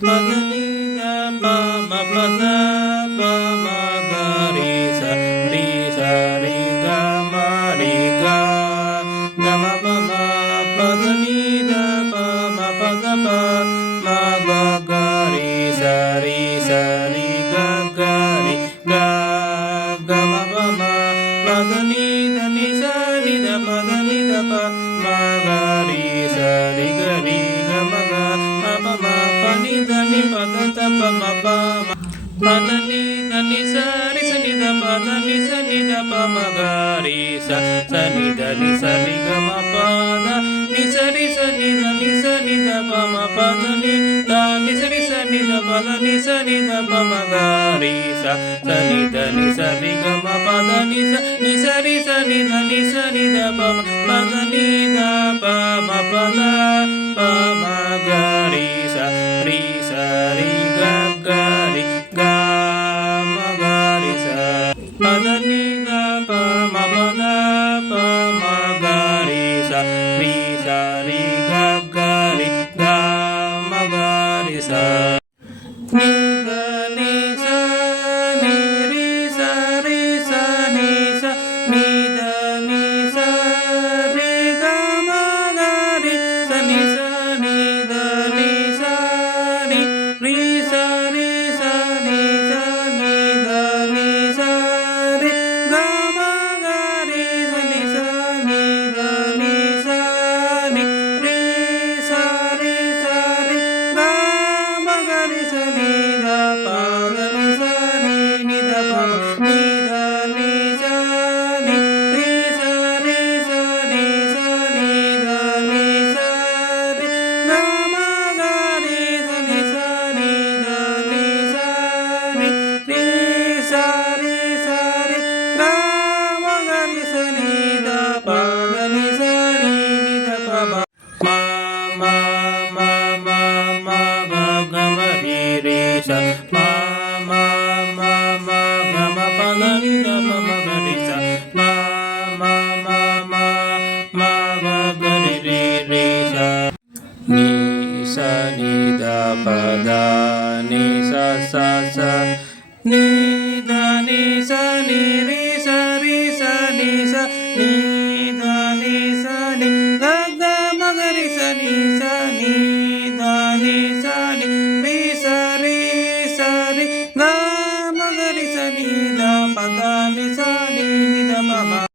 pa da ni da pa ma pa da pa ma ga ri sa ri ga ma pa ma pa da ni da pa ma pa da pa ma ga ri sa ri ga ri ga ma pa ma pa da ni sa ni da pa da ni da pa ma ga ri sa ri ga ma pa ma pa ni da ni pa da ta pa ma pa ma pa da ni sa ni da pa da ni da pa ma ga ri sa ni da ni sa ri ga ma pa da ni sa ni da pa ma pa da ni sa ni da pa da ni da pa ma ga ri sa ni da ni sa ri ga ma pa da ni sa ni da pa ma da ni da pa ma pa da pa ma ga ri sa ri ga ri ga ma ga ri sa pa da ni da pa ma pa da pa ma ga ri sa ri ga ri ga ma ga ri sa ni ga ni sa ni ri sa ni sa ni da ni sa ri ga ma ga ri sa ni da ni sa ni ri sa ni da ni sa ri ga ma ga ri sa ni da ni sa ni ri sa ga ma ga ri sa ni da pa da ni sa ni da pa ma ni da ni sa ni ri sa ni da ni sa ri ga ma ga ri sa ni da ni sa ni ri sa ga ma ga ri sa ni da pa da ni sa ni da pa ma ga ma ri sa ma ga ma pa da ni da pa ma ga ri sa ma ga ri sa ni sa ni da pa